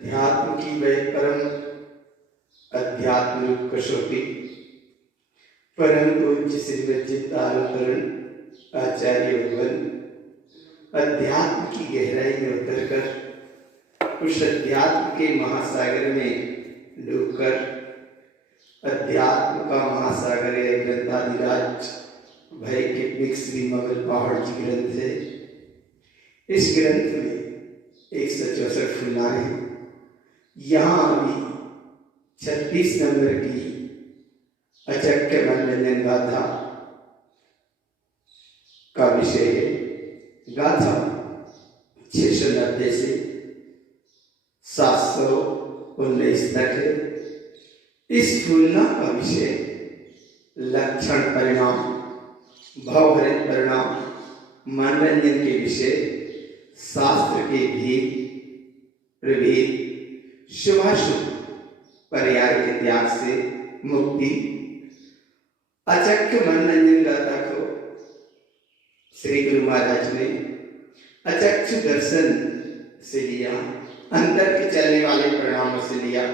अध्यात्म की वह परम अध्यात्म रूप कसौटी परम पूज्य श्रीमज्जितारुतरण आचार्य भगवान अध्यात्म की गहराई में उतरकर उस अध्यात्म के महासागर में डूबकर अध्यात्म का महासागर है ग्रंथाधिराज भय के मिक्स भी मगल पहाड़ जी ग्रंथ है। इस ग्रंथ में 164 फुलाएं हैं। यहाँ अभी 36 नंबर की अचक्य मनोरंजन गाथा का विषय है। गाथा 690 से 719 तक है। इस फूलना का विषय लक्षण परिणाम भावहरित परिणाम मनोरंजन के विषय शास्त्र के भेद प्रभेद शुभाशुभ पर्याय के त्याग से मुक्ति अचक्य मनोरंजन गाथा को श्री गुरु महाराज ने अचक्षु दर्शन से लिया, अंतर के चलने वाले परिणामों से लिया।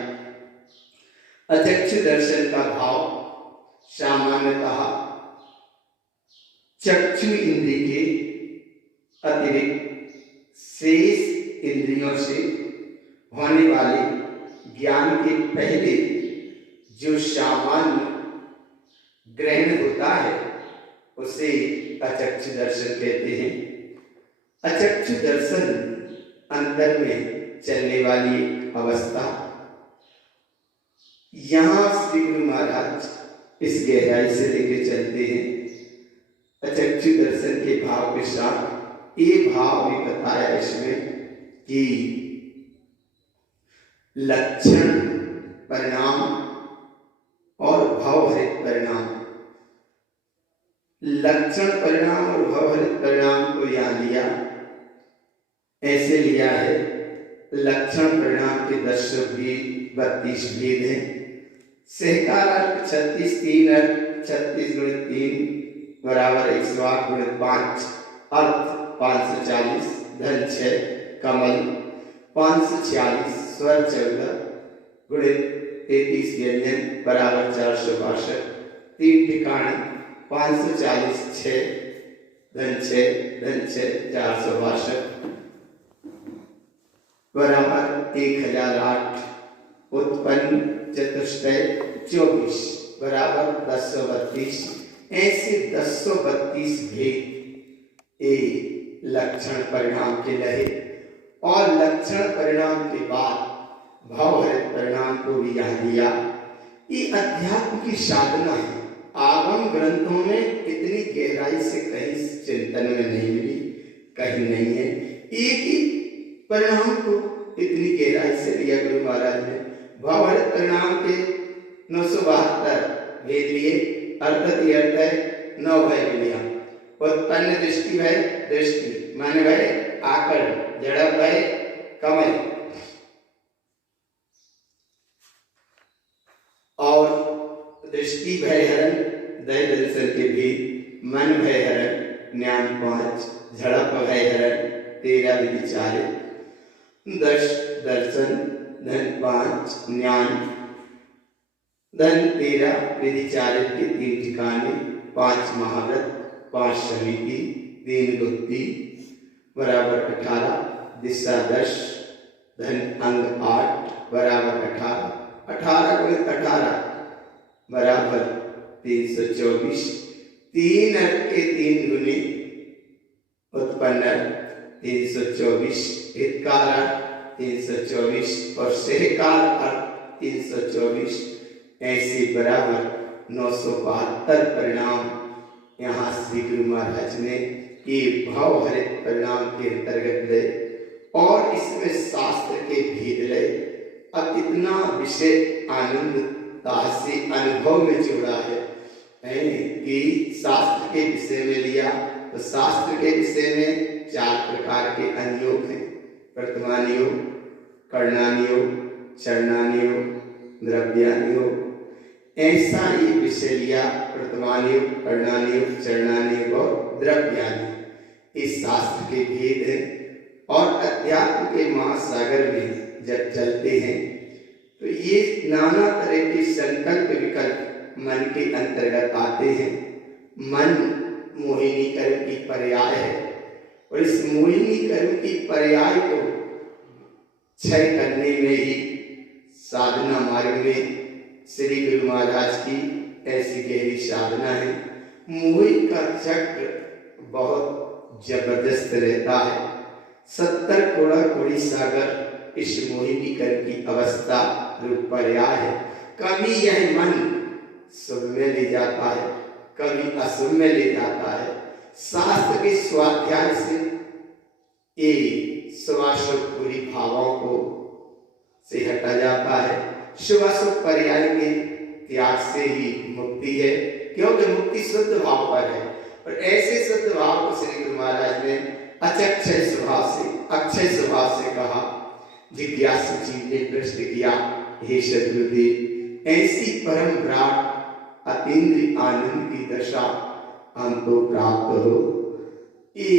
अचक्षु दर्शन का भाव सामान्यतः चक्षु इंद्रिय के अतिरिक्त शेष इंद्रियों से होने वाले ज्ञान के पहले जो सामान्य ग्रहण होता है उसे अचक्षु दर्शन कहते हैं। अचक्षु दर्शन अंतर में चलने वाली अवस्था। यहाँ श्री गुरु महाराज इस गहराई से लेके चलते हैं। अचक्षु दर्शन के भाव के साथ ये भाव भी बताया इसमें कि लक्षण परिणाम और भावहरित परिणाम। लक्षण परिणाम और भावहरित परिणाम को यहाँ लिया, ऐसे लिया है। लक्षण परिणाम के 10 32 भेद हैं। सहकार अर्थ 36 3 अर्थ 36 गुणित 3 बराबर 108 गुणित 5 अर्थ 540 धन 6 कमल 546 स्वर 14 गुणित 33 व्यंजन बराबर 462 3 ठिकाने 540 6 धन 462 बराबर 1008 उत्पन्न चतुष्टय 24 बराबर 1032। ऐसे 1032 भेद ए लक्षण परिणाम के लहे और लक्षण परिणाम के बाद भावहरित परिणाम को भी यहाँ लिया। ये अध्यात्म की साधना है। आगम ग्रंथों में इतनी गहराई से कहीं चिंतन में नहीं मिली, कहीं नहीं है। एक ही परिणाम को इतनी गहराई से लिया गुरु महाराज ने। भावहरित परिणाम के 972 भेद लिए। अर्थ है 9 भय लिया। उत्पन्न दृष्टि भय दृष्टि माने भय आकड़ जड़ भय कमल और दृष्टि भय हरण दय दर्शन के भेद मन भय हरण ज्ञान 5 झड़प भय हरण 13 विचारित 10 दर्शन धन 5 ज्ञान धन 13 विचारित के 3 ठिकाने 5 महाव्रत 5 समिति 3 गुप्ती बराबर 18 दिशा 10 धन अंग 8 बराबर 18 18 गुणित 18 बराबर 324 3 अर्थ के 3 गुने उत्पन्न 324 हितकार 324 और सहकार अर्थ 324। ऐसे बराबर 972 परिणाम यहाँ श्री गुरु महाराज ने ये भावहरित परिणाम के अंतर्गत ले और इसमें शास्त्र के भेद ले। अब इतना विषय आनंद से अनुभव में जोड़ा है कि शास्त्र के विषय में लिया तो शास्त्र के विषय में 4 प्रकार के अनुयोग हैं। वर्तमान योग, कर्णानि योग, चरणानि योग, द्रव्यानि योग। ऐसा ये विषय लिया वर्तमान योग, कर्णानि योग, चरणानि योग और द्रव्यानि। इस शास्त्र के भेद हैं और अध्यात्म के महासागर में जब चलते हैं तो ये नाना तरह के संकल्प विकल्प मन के अंतर्गत आते हैं। मन मोहिनी कर्म की पर्याय है और इस मोहिनी कर्म की पर्याय को क्षय करने में ही साधना मार्ग में श्री गुरु महाराज की ऐसी गहरी साधना है। मोह का चक्र बहुत जबरदस्त रहता है। 70 कोड़ा कोड़ी सागर इस मोहिनी कर्म की अवस्था रूप पर्याय है। कभी यह मन शुभ में ले जाता है, कभी अशुभ में ले जाता है। शास्त्र के स्वाध्याय से ये शुभाशुभ पूरी भावों को से हटा जाता है। शुभाशुभ पर्याय के त्याग से ही मुक्ति है, क्योंकि मुक्ति शुद्ध भाव पर है। और ऐसे शुद्ध भाव को श्री गुरु महाराज ने अक्षय स्वभाव से कहा। जिज्ञासु जीव ने प्रश्न किया, हे सद्गुरुदेव, ऐसी परम विराट अतीन्द्रिय आनंद की दशा हमको प्राप्त हो। ये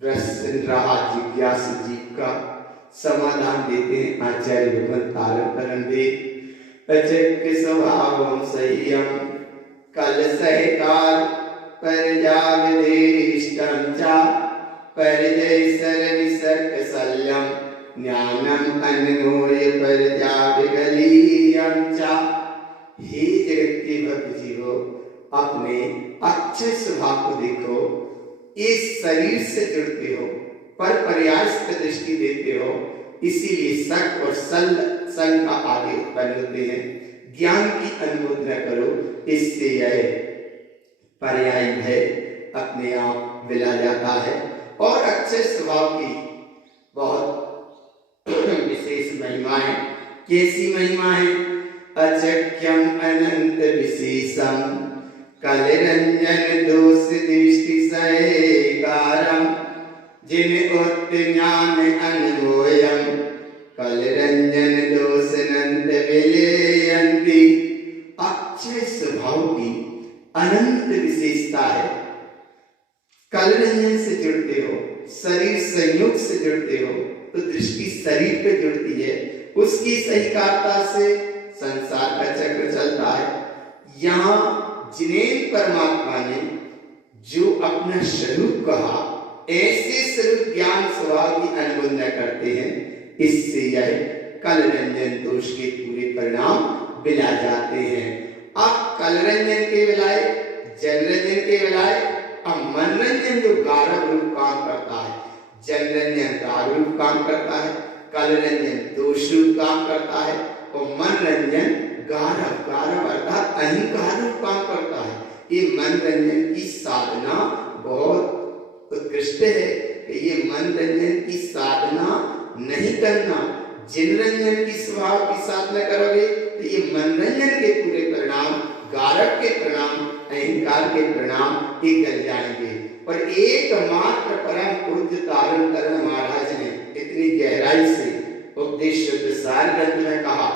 प्रश्न रहा जिज्ञासु जीव का। समाधान देते हैं आचार्य भगवंत तारण देव। अचक्र स्वभाव संयम कल सहकार परिजागदेष्टं च परिजय सरनिसर्ग सल्यम ज्ञानम अन्नोय परिजागलीयं च। हे जगत के भक्त जीवो, अपने अच्छे स्वभाव को देखो। इस शरीर से जुड़ते हो पर पर्यास्त दृष्टि देते हो, इसीलिए शक और संग का आगे उत्पन्न होते हैं। ज्ञान की अनुमोदना करो, इससे यह पर्याय है अपने आप मिला जाता है। और अक्षय स्वभाव की बहुत विशेष महिमा है। कैसी महिमा है? अचक्यम अनंत विशेषम कलरंजन दोष दृष्टि सहेकारम जिन उक्त ज्ञान अनुभोयम कलरंजन दोष नंद विलेयंती। अक्षय स्वभाव की अनंत विशेषता है। कलरंजन से जुड़ते हो, शरीर संयोग से जुड़ते हो तो दृष्टि शरीर पे जुड़ती है। उसकी सहिकारता से संसार का चक्र चलता है। यहाँ जिनेन परमात्मा ने जो अपना स्वरूप कहा, ऐसे स्वरूप ज्ञान स्वभाव की अनुबंधना करते हैं। इससे यह कलरंजन दोष के पूरे परिणाम बिला जाते हैं। अब कलरंजन के बिलाए, जनरंजन के बिलाए, अब मनरंजन जो गारव रूप काम करता है। जनरंजन गारव रूप काम करता है, कलरंजन दोष रूप काम करता है और मनरंजन गारव अर्थात अहंकार रूप काम करता है। ये मनरंजन की साधना बहुत उत्कृष्ट है। ये मनरंजन की साधना नहीं करना, जिनरंजन की स्वभाव की साधना करोगे तो ये मनरंजन के पूरे परिणाम, गारव के परिणाम, अहंकार के परिणाम ये गल जाएंगे। और एकमात्र परम पूज्य तारण तरण महाराज ने इतनी गहराई से उपदेश शुद्ध सार ग्रंथ में कहा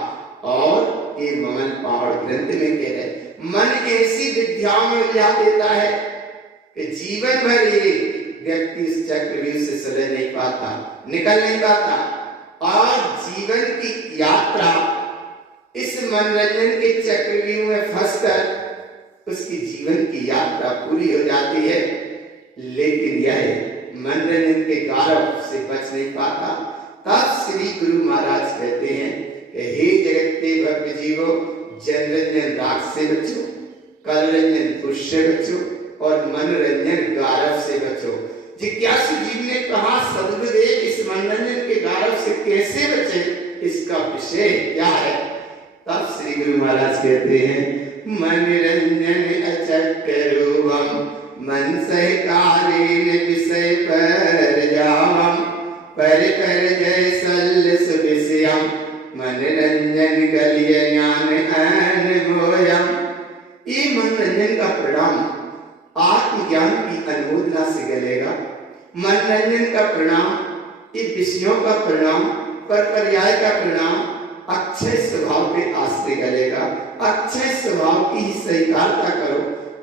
और ये ममन पहाड़ ग्रंथ में कह रहे, मन ऐसी विद्याओं में उलझा देता है कि जीवन भर ये व्यक्ति इस चक्रव्यूह से सुलझ नहीं पाता, निकल नहीं पाता। और जीवन की यात्रा इस मनोरंजन के चक्रव्यूह में फंसकर उसकी जीवन की यात्रा पूरी हो जाती है, लेकिन यह मनोरंजन के गारव से बच नहीं पाता। तब श्री गुरु महाराज कहते हैं कि हे जगत के भक्त जीवो, जनरंजन राग से बचो, कलरंजन पुरुष से बचो और मनोरंजन गारव से बचो। जिज्ञासु जीव ने कहा, सद्गुरुदेव इस मनोरंजन के गारव से कैसे बचे, इसका विषय क्या है? तब श्री गुरु महाराज कहते हैं, मनोरंजन अचक्रूपम मन सहकारेण विषय पर जावम पर जय सल सुविषयम मनोरंजन गलिय ज्ञान अनुभोयम। ये मनोरंजन का परिणाम आत्मज्ञान की अनुमोदना से गलेगा। मनोरंजन का परिणाम ये विषयों का परिणाम, पर पर्याय का परिणाम अक्षय स्वभाव के आश्रय गलेगा। अक्षय स्वभाव की ही स्वीकारता करो।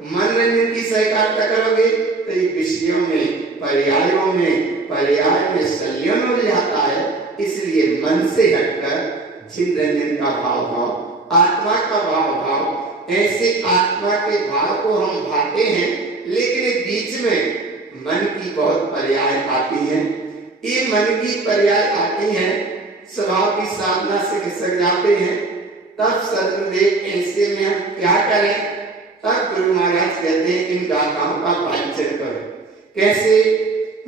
मनोरंजन की स्वीकारता करोगे तो ये विषयों में, पर्यायों में, पर्याय में शल्यों में उलझाता है। इसलिए मन से हटकर जिन रंजन का भाव भाव, आत्मा का भाव ऐसे आत्मा के भाव को हम भाते हैं, लेकिन बीच में मन की बहुत पर्याय आती है। ये मन की पर्याय आती है, स्वभाव की साधना से खिसक जाते हैं। तब सदगुरुदेव ऐसे में हम क्या करें? तब गुरु महाराज कहते हैं इन गाथाओं का वाचन करो। कैसे?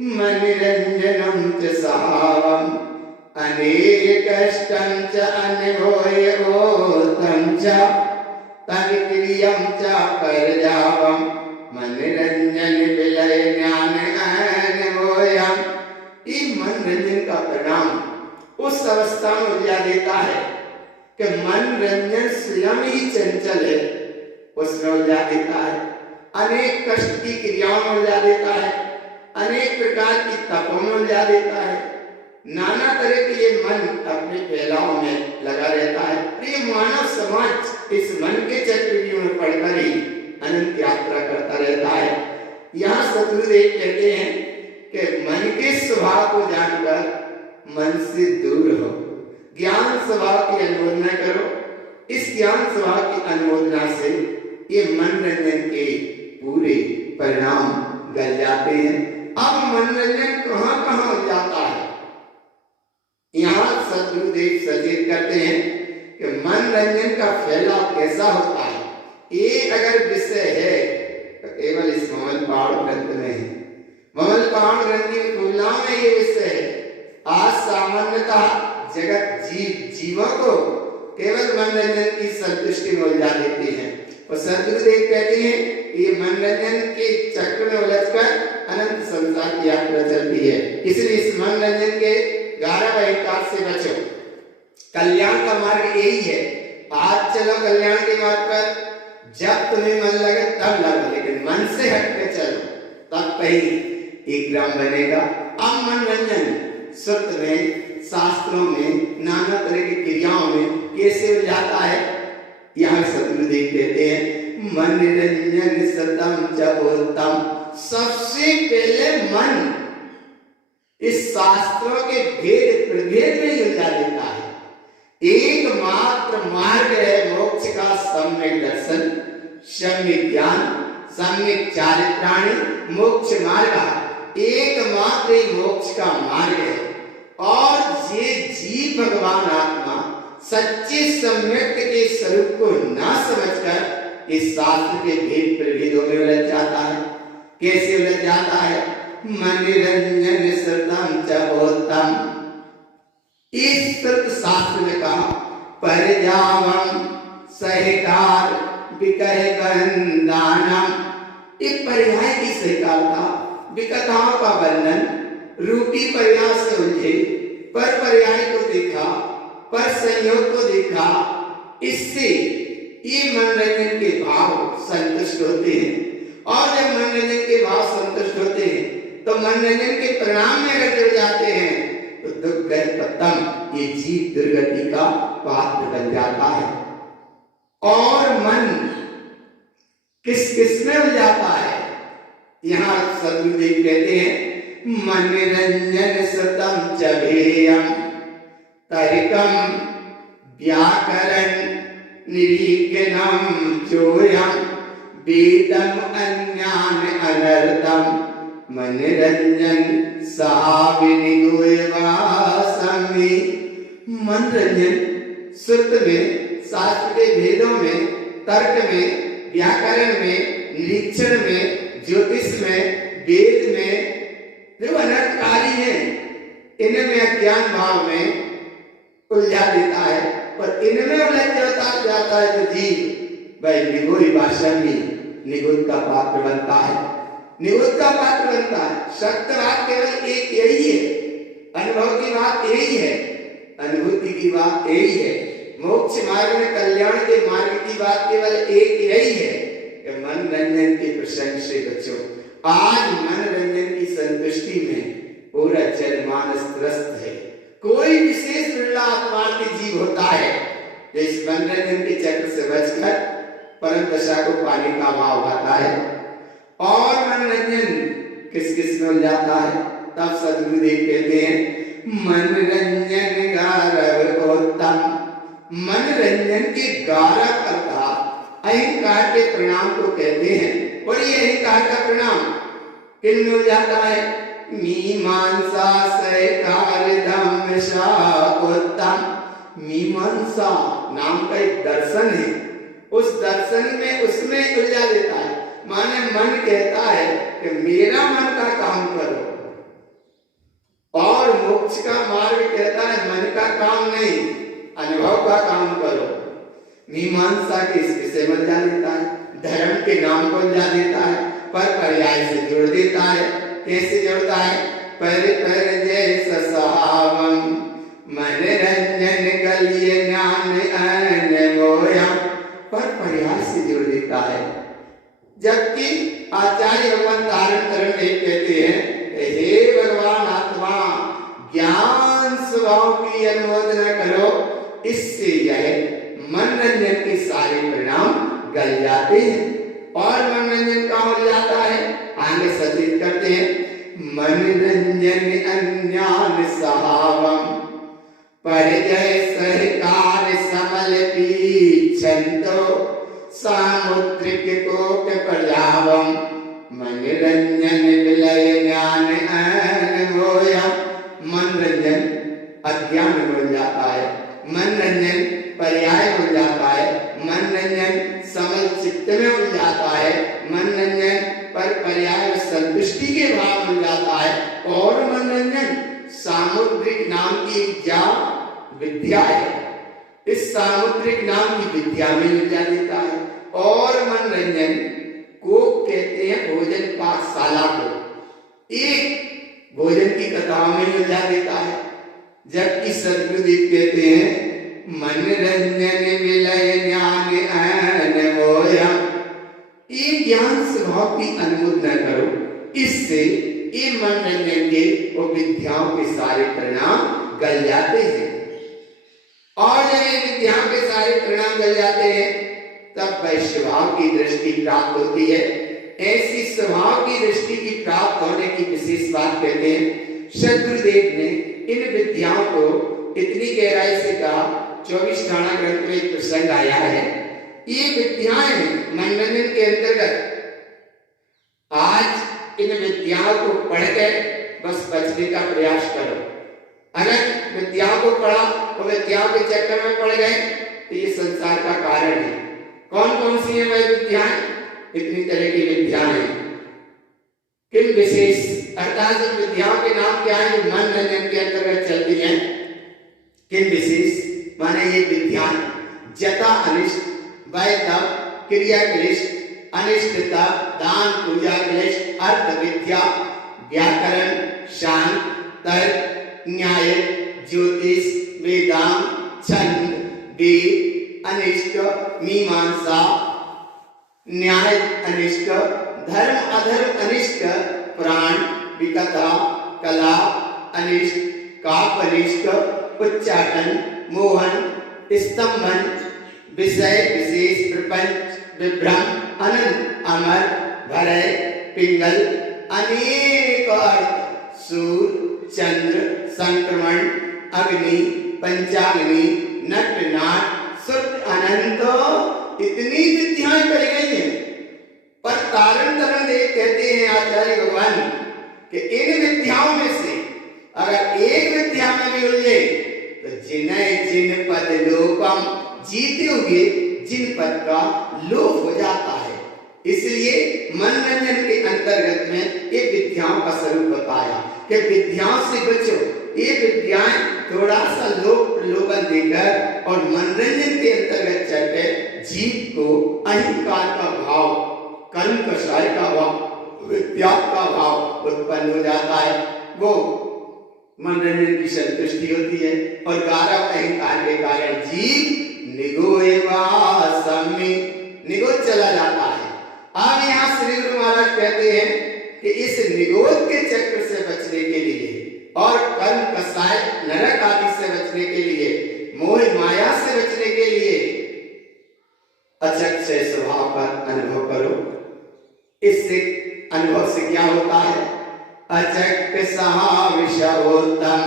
मनरंजनम च सहावम अनेक कष्टं च अनुभूयोतं च तन्क्रियं च परजावम मनरंजन विलय ज्ञान अनुभूयम्। ये मनरंजन का परिणाम उस अवस्था में उलझा देता है कि मनरंजन स्वयं ही चंचल है, उसमें उलझा देता है। अनेक कष्ट की क्रियाओं में उलझा देता है, अनेक प्रकार की तपों में उलझा देता है, नाना तरह के ये मन अपने फैलाव में लगा रहता है। ये मानव समाज इस मन के चक्रव्यूह में पड़कर ही अनंत यात्रा करता रहता है। यहाँ सदगुरुदेव कहते हैं कि मन के स्वभाव को जानकर मन से दूर हो, ज्ञान स्वभाव की अनुमोदना करो। इस ज्ञान स्वभाव की अनुमोदना से ये मनोरंजन के पूरे परिणाम गल जाते हैं। अब मनोरंजन कहाँ कहाँ हो जाता है, यहाँ सदगुरुदेव सचेत करते हैं कि मनोरंजन का फैलाव कैसा होता है। ये अगर विषय है तो केवल इस ममल पहाड़ ग्रंथ में है। ममल पहाड़ ग्रंथ की तुलना में ये विषय है। आज सामान्यतः जगत जीवों को केवल मनोरंजन की संतुष्टि में उलझा देती है, और सदगुरुदेव कहते हैं ये मनोरंजन के चक्र में उलझकर अनंत संसार की यात्रा चलती है। इसलिए इस मनोरंजन के 11 अहंकार से बचो। कल्याण का मार्ग यही है। आज चलो कल्याण के मार्ग पर, जब तुम्हें मन लगे तब लगो, लेकिन मन से हटकर चलो, तब कहीं एक ग्राम बनेगा। अब मनोरंजन श्रुत में, शास्त्रों में, नाना तरह की क्रियाओं में कैसे उलझाता है, यहाँ सदगुरुदेव कहते हैं मनोरंजन सतम चोत्तम। सबसे पहले मन इस शास्त्रों के भेद प्रभेद में ही उलझा देता है। एकमात्र मार्ग है मोक्ष का सम्यक दर्शन, सम्यक ज्ञान, सम्यक चारित्राणी मोक्ष मार्ग। एकमात्र ही मोक्ष का मार्ग है। और ये जीव भगवान आत्मा सच्चे सम्यक के स्वरूप को ना समझकर इस शास्त्र के भेद प्रभेदों में उलझ जाता है। कैसे उलझ जाता है? मनोरंजन श्रुतम चोत्तम। इस श्रुत शास्त्र में कहा परजावम सहकार विकह बंदानम। एक पर्याय की सहकारता, विकताओं का वर्णन, रूपी पर्याय से उलझे, पर पर्याय को देखा, पर संयोग को देखा, इससे ये मनोरंजन के भाव संतुष्ट होते हैं। और जब मनोरंजन के भाव संतुष्ट होते हैं तो मनोरंजन के परिणाम में अगर जुड़ जाते हैं तो दुख गतम, ये जीव दुर्गति का पात्र बन जाता है। और मन किस किस में हो जाता है? यहाँ सदगुरुदेव कहते हैं मनोरंजन सतम चभेयम तर्कम व्याकरण निरीक्षणम चोयम वेदम अन्यान अनर्थम मनोरंजन साविनिगुयवासमि। मनोरंजन श्रुत में, शास्त्र के भेदों में, तर्क में, व्याकरण में, निरीक्षण में, ज्योतिष में, वेद में जो अनर्थकारी है, इनमें अज्ञान भाव में उलझा देता है। और इनमें उलझ जाता है जो जीव भाई निगुण भाषा में निगुण का पात्र बनता है, निगुण का पात्र बनता है। सत्य बात केवल एक यही है, अनुभव की बात यही है, अनुभूति की बात यही है। मोक्ष मार्ग में, कल्याण के मार्ग की बात केवल एक यही है कि मनोरंजन के प्रसंग से बचो। आज मनोरंजन की संतुष्टि में पूरा जनमानस त्रस्त है। कोई विशेष बिरला आत्मार्थी जीव होता है जो इस मनोरंजन के चक्र से बचकर परम दशा को पाने का भाव आता है। और मनोरंजन किस किस में उलझाता है? तब सदगुरुदेव कहते हैं मनरंजन गारव उत्तम। मनरंजन के गारव अर्थात अहंकार के प्रणाम को कहते हैं। और ये अहंकार का प्रणाम किन में हो जाता है? मीमांसा सहकार धम्म उत्तम। मीमांसा नाम का एक दर्शन है, उस दर्शन में उसमें उलझा देता है। माने मन कहता है कि मेरा मन का काम करो, और मोक्ष का मार्ग कहता है मन का काम नहीं, अनुभव का काम करो। मीमांसा के इस विषय में उलझा देता है, धर्म के नाम को उलझा देता है, पर पर्याय से जोड़ देता है। कैसे जोड़ता है? पर जैसा सहावम मनरंजन गलिए ज्ञान अनमोया, पर पर्याय से जोड़ देता है। जबकि आचार्य भगवान तारण तरण कहते हैं, हे भगवान आत्मा ज्ञान स्वभाव की अनुमोदना करो, इससे यह मनोरंजन के सारे परिणाम गल जाते हैं। और मनोरंजन कहाँ हो जाता है? आगे सचेत करते हैं, मनोरंजन अन्यान सहावम परिजय सहकार समल पीछंतो सामुद्रिक कोक प्रजावम मनोरंजन विलय ज्ञान अनमोयम। मनोरंजन अज्ञान बन जाता है, मनोरंजन पर्याय बन जाता है, मनोरंजन समल चित्त में बन जाता है, मनोरंजन पर पर्याय संतुष्टि के भाव बन जाता है। और मनोरंजन सामुद्रिक नाम की एक जा विद्या है, इस सामुद्रिक नाम की विद्या में उलझा देता है। और मनोरंजन को कहते हैं भोजन पाठशाला को, एक भोजन की कथाओं में उलझा देता है। जबकि सदगुरुदेव कहते हैं मनोरंजन विलय ज्ञान अनमोयम, ये ज्ञान स्वभाव की अनुमोदना करो, इससे ये मनोरंजन के और विद्याओं के सारे परिणाम गल जाते हैं। और जब ये विद्याओं के सारे परिणाम गल जाते हैं तब वह स्वभाव की दृष्टि प्राप्त होती है। ऐसी स्वभाव की दृष्टि की प्राप्त होने की विशेष बात कहते हैं। सदगुरुदेव ने इन विद्याओं को इतनी गहराई से कहा, 24 ठाणा ग्रंथ में एक प्रसंग आया है। ये विद्याएं मनोरंजन के अंतर्गत, आज इन विद्याओं को पढ़कर बस बचने का प्रयास करो। अगर विद्याओं को पढ़ा और विद्याओं के चक्कर में पड़ गए तो ये संसार का कारण है। कौन कौन सी है वह विद्याएं? इतनी तरह की विद्याएं किन विशेष अर्थात विद्याओं के नाम क्या है जो मनोरंजन के अंतर्गत चलती हैं? किन विशेष माने ये विद्याएं जता अनिष्ट, वैतव, क्रिया क्लिष्ट, अनिष्टता, दान पूजा क्लिष्ट, अर्थ विद्या, व्याकरण, शांत, तर्क, न्याय, ज्योतिष, वेदांत, छंद, वेद, अनिष्ट, मीमांसा, न्याय अनिष्ट, धर्म अधर्म अनिष्ट, पुराण, विकथा, कला अनिष्ट, काप अनिष्ट, उच्चाटन, मोहन, स्तंभन, विषय विशेष, प्रपंच, विभ्रम, अनंत, अमर, भरय, पिंगल, अनेक अर्थ, सूर्य, चंद्र, संक्रमण, अग्नि, पंचाग्नि, नट नाट, सुट, अनंत, इतनी विद्याएं कही गई हैं। पर तारण तरण देव कहते हैं आचार्य भगवान कि इन विद्याओं में से अगर एक विद्या में भी उलझे तो जिन्हें जिन पद लोकम, जीते हुए जिन पद का लोप हो जाता है। इसलिए मनोरंजन के अंतर्गत में ये विद्याओं का स्वरूप बताया कि विद्याओं से बचो। ये विद्याएं थोड़ा सा लोकन देकर और मनोरंजन के अंतर्गत चलकर जीव को अहंकार का भाव, कर्म कषाय का भाव, विद्या का भाव उत्पन्न हो जाता है। वो मनोरंजन की संतुष्टि होती है और गारव अहंकार के कारण जीव निगोद चला जाता है। अब यहाँ श्री गुरु महाराज कहते हैं कि इस निगोद के चक्र से बचने के लिए और कर्म कसाय नरक आदि से बचने के लिए, मोह माया से बचने के लिए अचक्षय स्वभाव का अनुभव करो। इससे अनुभव से क्या होता है? अचक्षय विषयोत्तम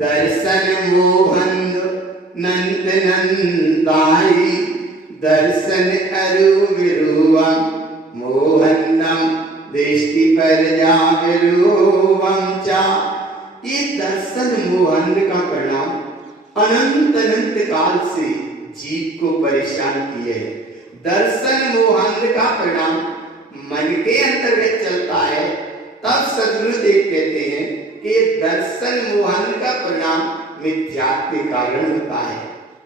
दर्शन मोहन नंद नंदाई दर्शन अरु विरुवम मोहनम दृष्टि पर जा विरुवम चा। ये दर्शन मोहन का परिणाम अनंत अनंत काल से जीव को परेशान किए है। दर्शन मोहन का परिणाम मन के अंतर्गत चलता है। तब सद्गुरुदेव कहते हैं कि दर्शन मोहन का परिणाम मिथ्यात्व के कारण होता है,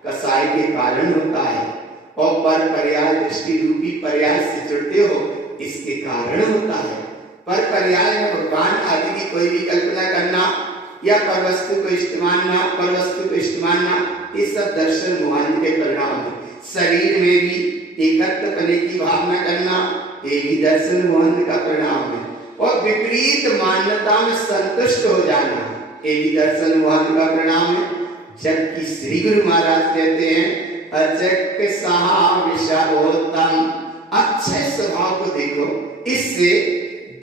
कसाई के कारण होता है, और पर पर्याय दृष्टि रूपी पर्याय से जुड़ते हो इसके कारण होता है। पर पर्याय में भगवान आदि की कोई भी कल्पना करना या पर वस्तु को इष्ट मानना, पर वस्तु को इष्ट मानना, ये सब दर्शन मोहन के परिणाम है। शरीर में भी एकत्र करने की भावना करना, ये भी दर्शन मोहन का परिणाम है। और विपरीत मान्यता में संतुष्ट हो जाना, ये भी दर्शन मोहन का परिणाम है। जबकि श्री गुरु महाराज कहते हैं अजक सहा विषयोत्तम, अच्छे स्वभाव को देखो, इससे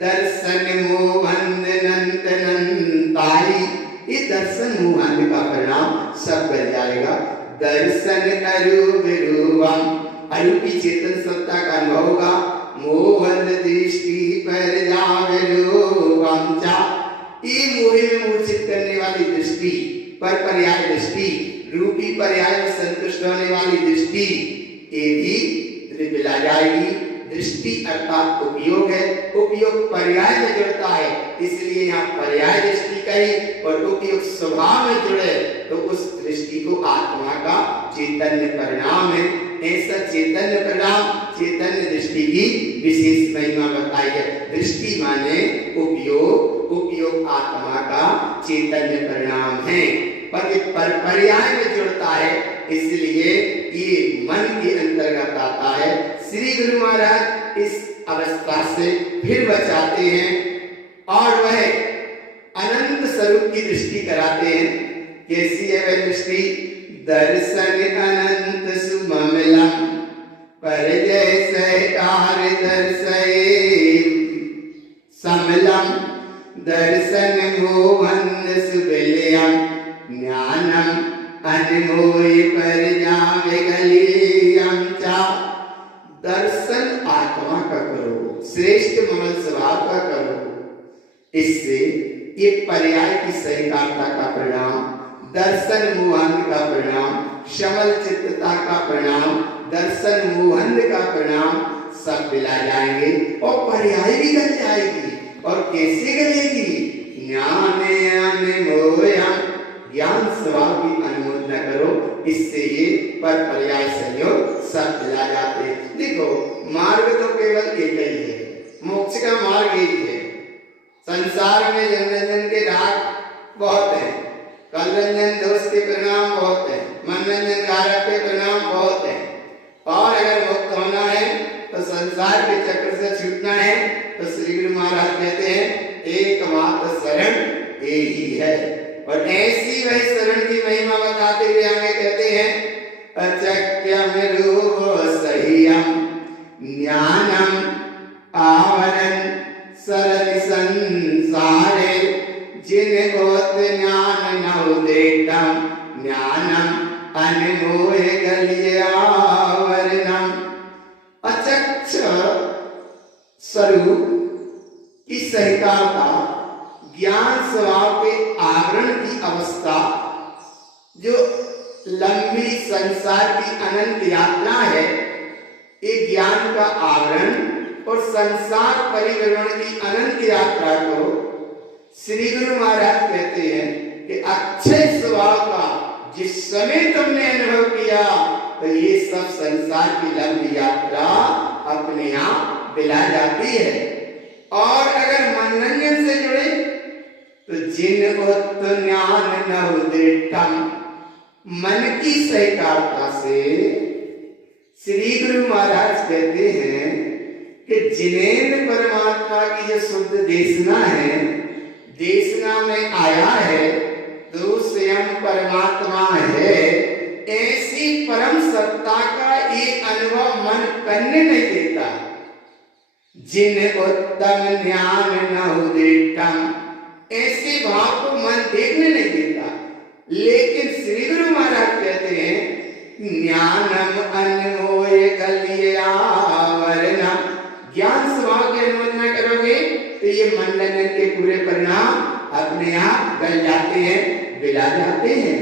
दर्शन मोहन नंद नंदाई, ये दर्शन मोहन का परिणाम सब बन जाएगा। दर्शन अरु विरुवम, अरु की चेतन सत्ता का अनुभव होगा। मोहन दृष्टि पर जा विरुवम चा, ये मोहे में मूर्छित करने वाली दृष्टि, पर पर्याय दृष्टि, रूपी पर्याय में संतुष्ट होने वाली दृष्टि, ये भी मिला जाएगी। दृष्टि अर्थात उपयोग है, उपयोग पर्याय में जुड़ता है, इसलिए यहाँ पर्याय दृष्टि कही, और उपयोग स्वभाव में जुड़े तो उस दृष्टि को आत्मा का चैतन्य परिणाम है। ऐसा चैतन्य परिणाम, चैतन्य दृष्टि की विशेष महिमा बताई है। दृष्टि माने उपयोग, उपयोग आत्मा का चैतन्य परिणाम है, पर ये पर पर्याय में जुड़ता है, इसलिए ये मन के अंतर्गत आता है। श्री गुरु महाराज इस अवस्था से फिर बचाते हैं और वह अनंत स्वरूप की दृष्टि कराते हैं। कैसी है वह दृष्टि? दर्शन अनंत सुममलम पर जैसे कार दर्शये समलम, दर्शन मोहन सुविलयम ज्ञानम अनमोय पर जावे गलियम चा। दर्शन आत्मा का करो, श्रेष्ठ ममल स्वभाव का करो, इससे ये पर्याय की सहिकारता का परिणाम, दर्शन मोहन का परिणाम, शमल चित्तता का परिणाम, दर्शन मोहन का परिणाम सब मिला जाएंगे और पर्याय भी गल जाएगी। और कैसे गलेगी? ज्ञान अनमोयम, ज्ञान स्वभाव की अनुमोदना करो, इससे ये पर पर्याय संयोग सब मिला जाते हैं। देखो मार्ग तो केवल एक ही है, मोक्ष का मार्ग एक है। संसार में जनरंजन के राग बहुत हैं, कलरंजन दोष के परिणाम बहुत हैं, मनरंजन कारक के परिणाम बहुत हैं, और अगर मुक्त होना है तो संसार के चक्र से छूटना है तो श्री गुरु महाराज कहते हैं एकमात्र शरण यही है। और ऐसी वही शरण की महिमा बताते हुए आगे कहते हैं अचक्यम रूप सह्यम ज्ञानम आवरण सरल संसारे, जिनको ज्ञान नवदेतम ज्ञानम अनमोय गलिय आवरणम। अचक्ष स्वरूप की सहिकारता, ज्ञान स्वभाव के आवरण की अवस्था, जो लंबी संसार की अनंत यात्रा है, ये ज्ञान का आवरण और संसार परिभ्रमण की अनंत यात्रा को श्री गुरु महाराज कहते हैं कि अक्षय स्वभाव का जिस समय तुमने अनुभव किया तो ये सब संसार की लंबी यात्रा अपने आप बिला जाती है। और अगर मनोरंजन से जुड़े तो जिन ज्ञान नवदृढ़, मन की सहिकारता से श्री गुरु महाराज कहते हैं कि जिन्हें परमात्मा की जो शुद्ध देशना है, देशना में आया है तो स्वयं परमात्मा है, ऐसी परम सत्ता का एक अनुभव मन करने नहीं देता। जिन उत्तम ज्ञान नवदृढ़, ऐसे भाव को मन देखने नहीं देता। लेकिन श्री गुरु महाराज कहते हैं ज्ञानम अनमोय कलिय आवरणम, ज्ञान स्वभाव की अनुमोदना करोगे तो ये मंडन के पूरे परिणाम अपने आप गल जाते हैं, बिला जाते हैं।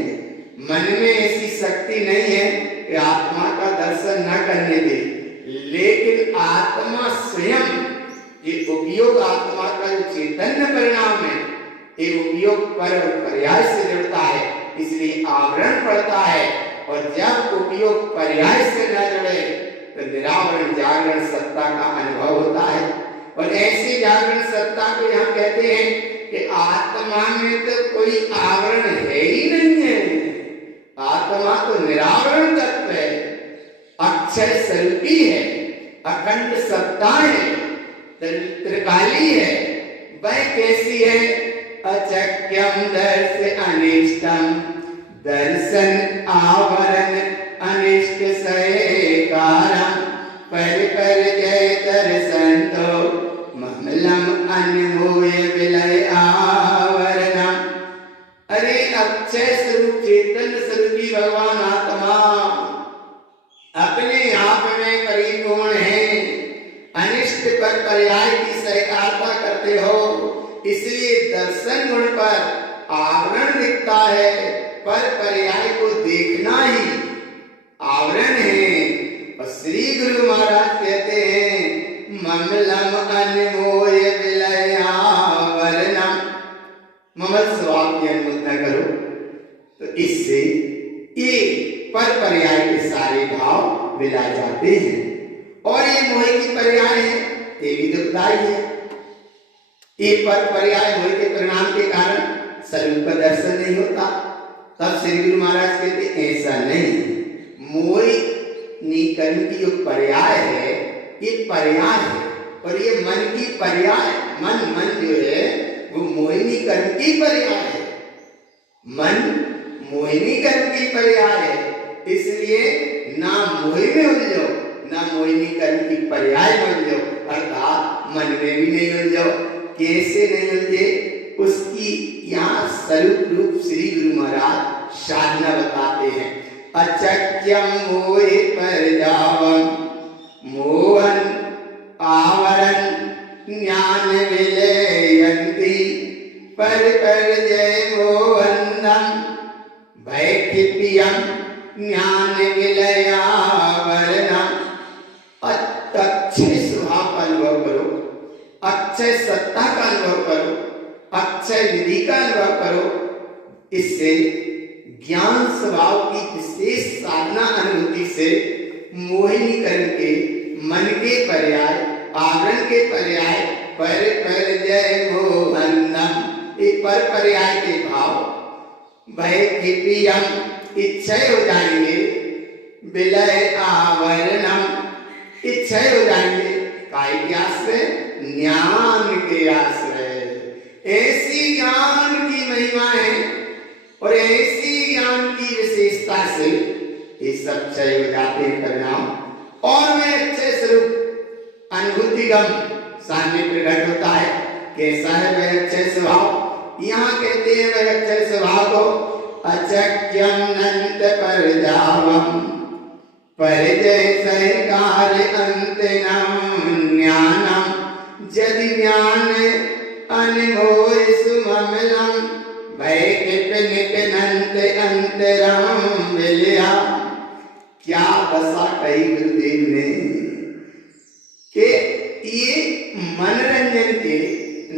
मन में ऐसी शक्ति नहीं है कि आत्मा का दर्शन न करने दे, लेकिन आत्मा स्वयं ये उपयोग, आत्मा का जो चैतन्य परिणाम है ये उपयोग पर और पर्याय से जुड़ता है, इसलिए आवरण पड़ता है। और जब उपयोग पर्याय से न जुड़े तो निरावरण जागरण सत्ता का अनुभव होता है। और ऐसी जागरण सत्ता को यहाँ कहते हैं कि आत्मा में तो कोई आवरण है ही नहीं है, आत्मा तो निरावरण तत्व है, अक्षय स्वरूपी है, अखंड सत्ता है, त्रिकाली है। वह कैसी है? अचक्यम दर्श अनिष्टम, दर्शन आवरण अनिष्ट सयकारम, पर जय दर्शन तो महलम अनमोय विलय आवरणम। अरे अक्षय स्वरूप चेतन स्वरूपी भगवान आत्मा अपने आप में परिपूर्ण है, अनिष्ट पर पर्याय की स्वीकारता करते हो, इसलिए दर्शन गुण पर आवरण दिखता है, पर पर्याय को देखना ही आवरण है। और श्री गुरु महाराज कहते हैं ममलम अनमोय विलय आवरणम, ममल स्वभाव की अनुमोदना करो तो इससे ये पर पर्याय के सारे भाव विला जाते हैं। और ये मोह की पर्याय है, ये भी दुखदायी है। ये पर पर्याय मोह के परिणाम के कारण स्वरूप का दर्शन नहीं होता। तब श्री गुरु महाराज कहते ऐसा नहीं, मोह निकर्म की जो पर्याय है ये पर्याय है, और ये मन की पर्याय, मन जो है वो मोहिनी कर्म की पर्याय है, मन मोहिनी कर्म की पर्याय है। इसलिए ना मोह में उलझो, ना मोहिनी कर्म की पर्याय में उलझो, अर्थात मन में भी नहीं उलझो। कैसे नहीं उलझे? उसकी यहाँ स्वरूप रूप श्री गुरु महाराज साधना बताते हैं। अचक्यम मोह पर जावम, मोहन आवरण ज्ञान विलयंती, पर जय मोहनम, भैक्षिप्यम ज्ञान विलयावरणम। अक्षय स्वभाव का अनुभव करो, अक्षय सत्ता का अनुभव करो, अक्षय विधि का अनुभव करो। इससे ज्ञान स्वभाव की विशेष साधना अनुभूति से मोहिनी कर्म के, मन के पर्याय, आवरण के पर्याय, पर जय मोहनम, एक पर पर्याय के भाव भैक्षिप्यम इच्छय हो जाएंगे, विलय आवरणम इच्छय हो जाएंगे। काय के आश्रय? ज्ञान के आश्रय। ऐसी ज्ञान की महिमा है और ऐसी ज्ञान की विशेषता से ये सब क्षय हो जाते हैं परिणाम, और वे अच्छे स्वरूप अनुभूतिगम सामने प्रकट होता है। कैसा है वह अच्छे स्वभाव? यहाँ कहते हैं वह अच्छे स्वभाव को अचक्यम नंत पर जावम, परिजय सहकार अंतनम ज्ञानम, यदि ज्ञान अनमोय सुममलम, भैक्षिप्यनिकनंत अंतरम विलया। क्या दशा कही गुरुदेव ने कि ये मनोरंजन के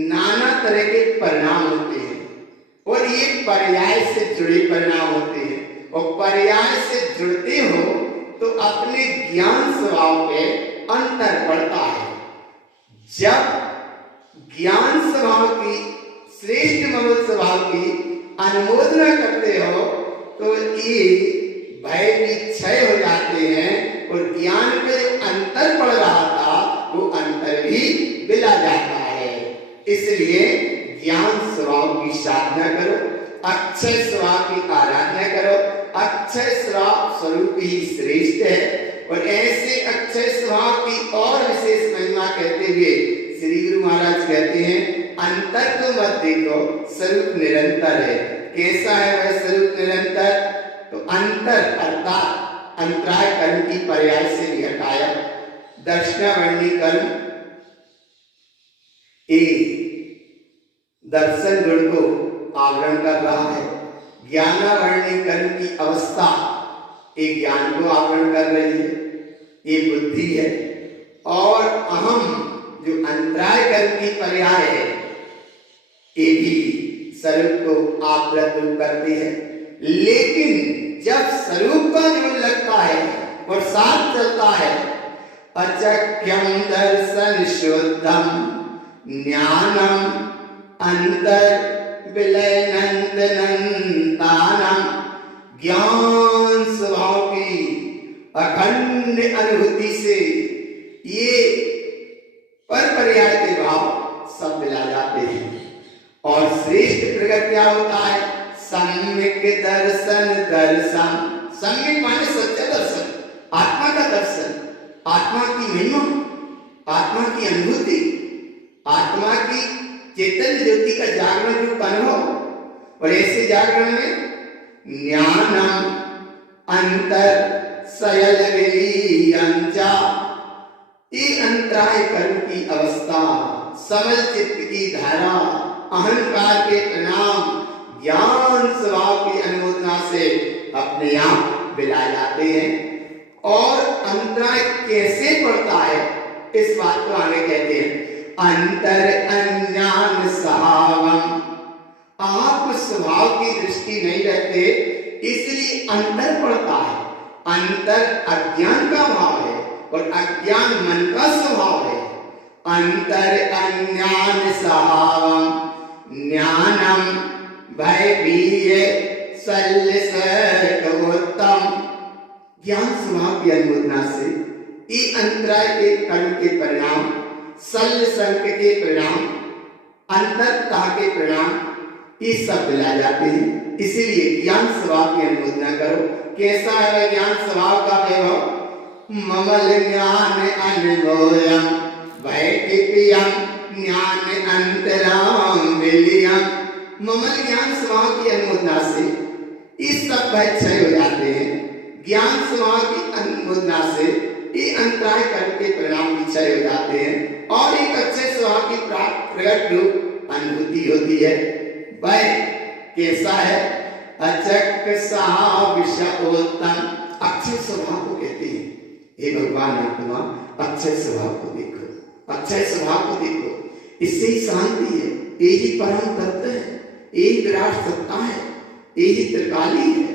नाना तरह के परिणाम होते हैं, और ये पर्याय से जुड़े परिणाम होते हैं। और पर्याय से जुड़ते हो तो अपने ज्ञान स्वभाव पे अंतर पड़ता है। जब ज्ञान स्वभाव की, श्रेष्ठ ममल स्वभाव की अनुमोदना करते हो तो ये भय भी क्षय हो जाते हैं, और ज्ञान पे अंतर पड़ रहा था वो अंतर भी मिला जाता है। इसलिए ज्ञान स्वभाव की साधना करो, अक्षय स्वभाव की आराधना करो। अक्षय स्वभाव स्वरूप ही श्रेष्ठ है, और ऐसे अक्षय स्वभाव की और विशेष महिमा कहते हुए श्री गुरु महाराज कहते हैं अंतर को मत देखो, स्वरूप निरंतर है। कैसा है वह स्वरूप निरंतर, तो अंतर अर्थात अंतराय कर्म की पर्याय से भी हटाया। दर्शनावर्णी कर्म दर्शन गुण को आवरण कर रहा है, ज्ञानावर्णी कर्म की अवस्था एक ज्ञान को आवरण कर रही है, ये बुद्धि है। और अहम जो अंतराय कर्म की पर्याय है, ये भी स्वरूप को आवृत करती है। लेकिन जब स्वरूप का जो लगता है और साथ चलता है, अचक्यम दर्शन शुद्धम ज्ञानम अंतर विलय नंदनंदानम, ज्ञान स्वभाव की अखंड अनुभूति से ये पर पर्याय के भाव सब मिला जाते हैं। और श्रेष्ठ प्रगट क्या होता है, सम्यक दर्शन दर्शन। सम्यक माने सत्य दर्शन, आत्मा का दर्शन, आत्मा की महिमा, आत्मा की अनुभूति, आत्मा की चैतन्य ज्योति का जागरण रूप अनुभव। और ऐसे जागरण में ज्ञानम अंतर सयल विलीयंचा, ये अंतराय कर्म की अवस्था, समल चित्त की धारा, अहंकार के परिणाम ज्ञान स्वभाव की अनुमोदना से अपने आप मिला जाते हैं। और अंतराय कैसे पड़ता है, इस बात को आगे कहते हैं अंतर अज्ञान सहावम। आप स्वभाव की दृष्टि नहीं रखते, इसलिए अंतर पड़ता है। अंतर अज्ञान का भाव है और अज्ञान मन का स्वभाव है। अंतर अज्ञान सहावम ज्ञानम भय वीर्य सल्लिसोत्तम, ज्ञान स्वभाव की अनुमोदना से ये अंतराय के कर्म के परिणाम, सल संक के परिणाम, अंतरता के परिणाम, ये सब मिला जाते हैं। इसीलिए ज्ञान स्वभाव की अनुमोदना करो। कैसा है वह ज्ञान स्वभाव का वैभव, ममल ज्ञान अनुभवयम वैकिपियम ज्ञान अंतराम विलियम। ममल ज्ञान स्वभाव की अनुमोदना से ये सब भय क्षय हो जाते हैं। ज्ञान स्वभाव की अनुमोदना से ये अंतराय कर्म के परिणाम भी क्षय हो जाते हैं और एक अच्छे स्वभाव की प्राप्त प्रकट रूप अनुभूति होती है। वह कैसा है, अचक सहा विषयोत्तम, अक्षय स्वभाव को कहते हैं। हे भगवान आत्मा, अक्षय स्वभाव को देखो, अक्षय स्वभाव को देखो, इससे ही शांति है। यही परम तत्व है, यही विराट सत्ता है, यही त्रिकाली है,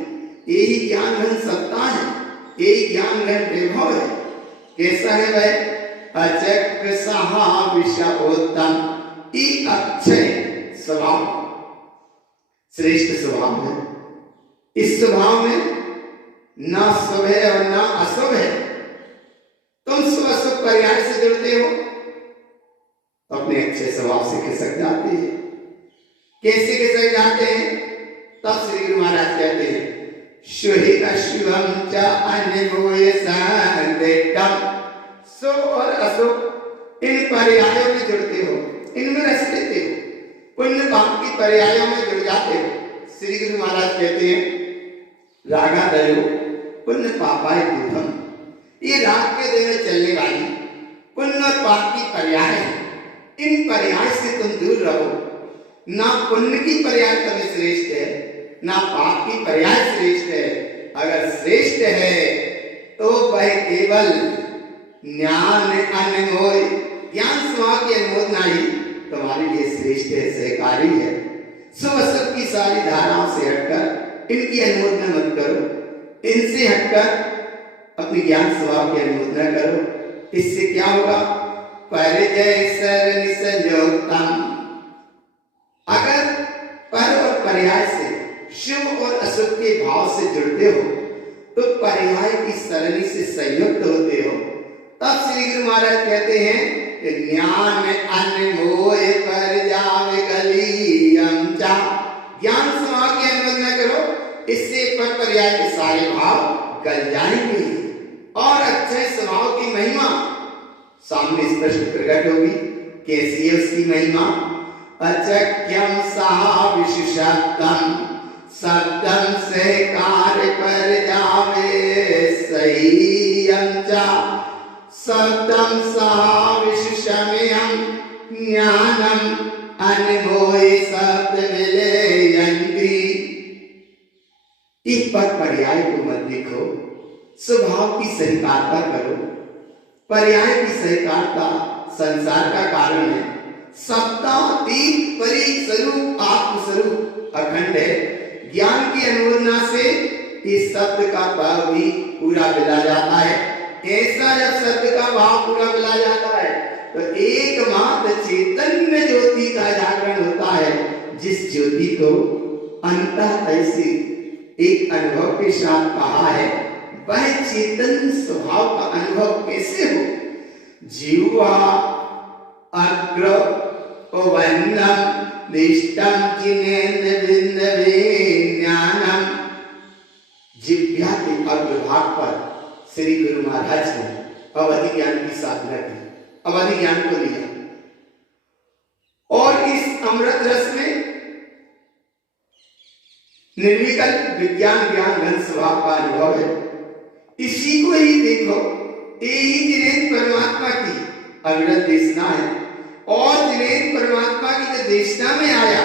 यही ज्ञान घन सत्ता है, यही ज्ञान घन वैभव है। कैसा है वह, अचक सहा विषयोत्तम, ये अक्षय स्वभाव श्रेष्ठ स्वभाव है। इस स्वभाव में न शुभ है और न अशुभ है। तुम शुभ अशुभ पर्याय से जुड़ते हो, अपने अच्छे स्वभाव से खिसक जाते हैं। कैसे खिसक जाते हैं, तब श्री गुरु महाराज कहते हैं शुहि अशुभम च अनुभूय संदिग्धम, शुभ और अशुभ इन पर्यायों में जुड़ते हो, इनमें रस लेते हो, पुण्य पाप की पर्यायों में जुड़ जाते हो। श्री गुरु महाराज कहते हैं रागादयो पुण्य पापाय दूधम, ये राग के दे में चलने वाली पुण्य और पाप की पर्याय है। इन पर्याय से तुम दूर रहो। ना पुण्य की पर्याय तुम्हें श्रेष्ठ है, ना पाप की पर्याय श्रेष्ठ है। अगर श्रेष्ठ है तो वह केवल ज्ञान अनमोल, ज्ञान स्वभाव की अनुमोदना ही तुम्हारे लिए श्रेष्ठ है, सहकारी है। शुभ अशुभ की सारी धाराओं से हटकर इनकी अनुमोदना मत करो, इनसे हटकर अपनी ज्ञान स्वभाव की अनुमोदना करो। इससे क्या होगा, परिजय शरण संयोक्तम, अगर पर और पर्याय से शुभ और अशुभ के भाव से जुड़ते हो तो पर्याय की सरणी से संयुक्त होते हो। तब श्री गुरु महाराज कहते हैं ज्ञान अनमोय पर जावे गलीयम चा, ज्ञान स्वभाव की अनुमोदना करो, इससे पर पर्याय के सारे भाव गल जाएंगे और अच्छे स्वभाव की महिमा सामने स्पष्ट प्रकट होगी। कैसी है उसकी महिमा, अचक्यम सा विशुषक्तम सप्तम से कार्य कर जावे सही अंचा सप्तम सा विशेषमयम ज्ञानम अनुभोय शब्द विलयंती। एक बार पर्याय को मत देखो, स्वभाव की स्वीकारता करो। पर्याय की स्वीकारता संसार का कारण है। सत्तातीत परि स्वरूप आत्मस्वरूप अखंड है। ज्ञान की अनुमोदना से इस शब्द का भाव भी पूरा मिला जाता है। ऐसा जब शब्द का भाव पूरा मिला जाता है तो एकमात्र चैतन्य ज्योति का जागरण होता है, जिस ज्योति को अंतः ऐसे एक अनुभव के साथ कहा है, वह चेतन स्वभाव का अनुभव कैसे हो। जीवा अग्र वन्नम निष्ठम जिनेन्द्र बिंदवे ज्ञानम। जिव्या के अग्रभाग पर श्री गुरु महाराज ने अवधि ज्ञान की साधना की, अवधि ज्ञान को लिया और इस अमृत रस में निर्विकल्प विज्ञान ज्ञान घन स्वभाव का अनुभव है। इसी को ही देखो, यही जिनेन्द्र परमात्मा की अविरत देशना है और जिनेन्द्र परमात्मा की जो देशना में आया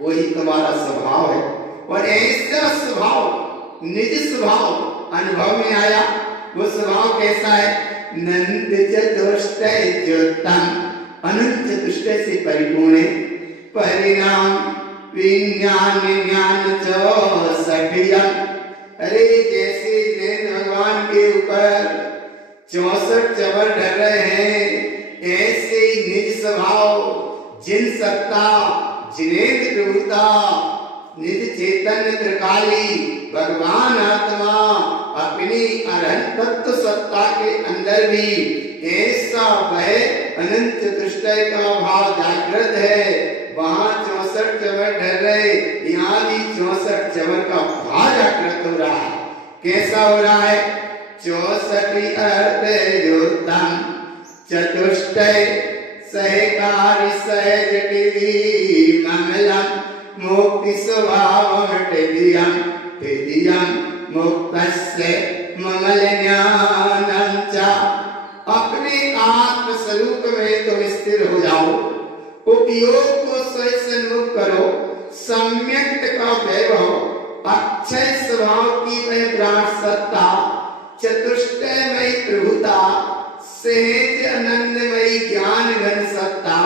वही तुम्हारा स्वभाव है। और ऐसा स्वभाव निज स्वभाव अनुभव में आया। वो स्वभाव कैसा है? नंद चतुष्टय ज्योतम, अनंत चतुष्टय से परिपूर्ण है। परिणाम विज्ञान ज्ञान चौसठियम। अरे जैसे भगवान के ऊपर 64 चवर ढल रहे हैं, ऐसे ही निज स्वभाव जिन सत्ता जिनेन्द्र प्रभुता निज चैतन्य त्रिकाली भगवान आत्मा अपनी अरहंत तत्व सत्ता के अंदर भी ऐसा वह अनंत चतुष्टय का भाव जागृत है। वहां 64 चवर ढल रहे, यहाँ भी 64 चवर का भाव जागृत हो रहा है। कैसा हो रहा है? 64 अर्थ ज्योतम चतुष्टय सहकारी सहज टिदी ममलम मुक्ति स्वभाव टिदियम टिदियम मुक्तस्य ममल ज्ञानम च। अपने आत्म स्वरूप में तुम स्थिर हो जाओ, उपयोग को स्वयं सन्मुख करो। सम्यक का वैभव, अक्षय स्वभाव की वह विराट सत्ता, चतुष्टयमयी प्रभुता, सहज आनंदमयी ज्ञान घन सत्ता,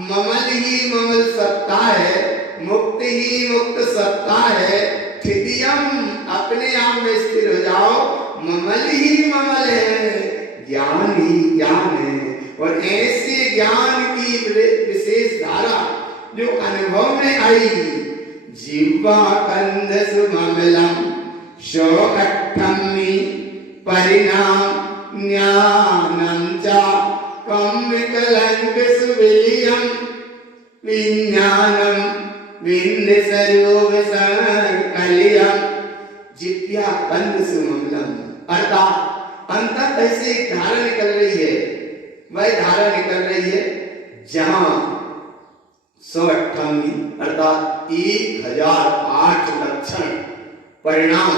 ममल ही ममल सत्ता है, मुक्त ही मुक्त सत्ता है। ठिदियम, अपने आप में स्थिर हो जाओ, ममल ही ममल है, ज्ञान ही ज्ञान है। और ऐसे ज्ञान की विशेष धारा जो अनुभव में आई, जीवा कंद सुमलम शोकठम्मि परिणाम ज्ञानम च कम कलंक सुविलियम विज्ञानम विन्द स्वरूप संकलियम। जिव्या कंद सुमलम अर्थात अंततः ऐसे एक धारा निकल रही है, वह धारा निकल रही है जहां 128 अर्थात 1008 लक्षण परिणाम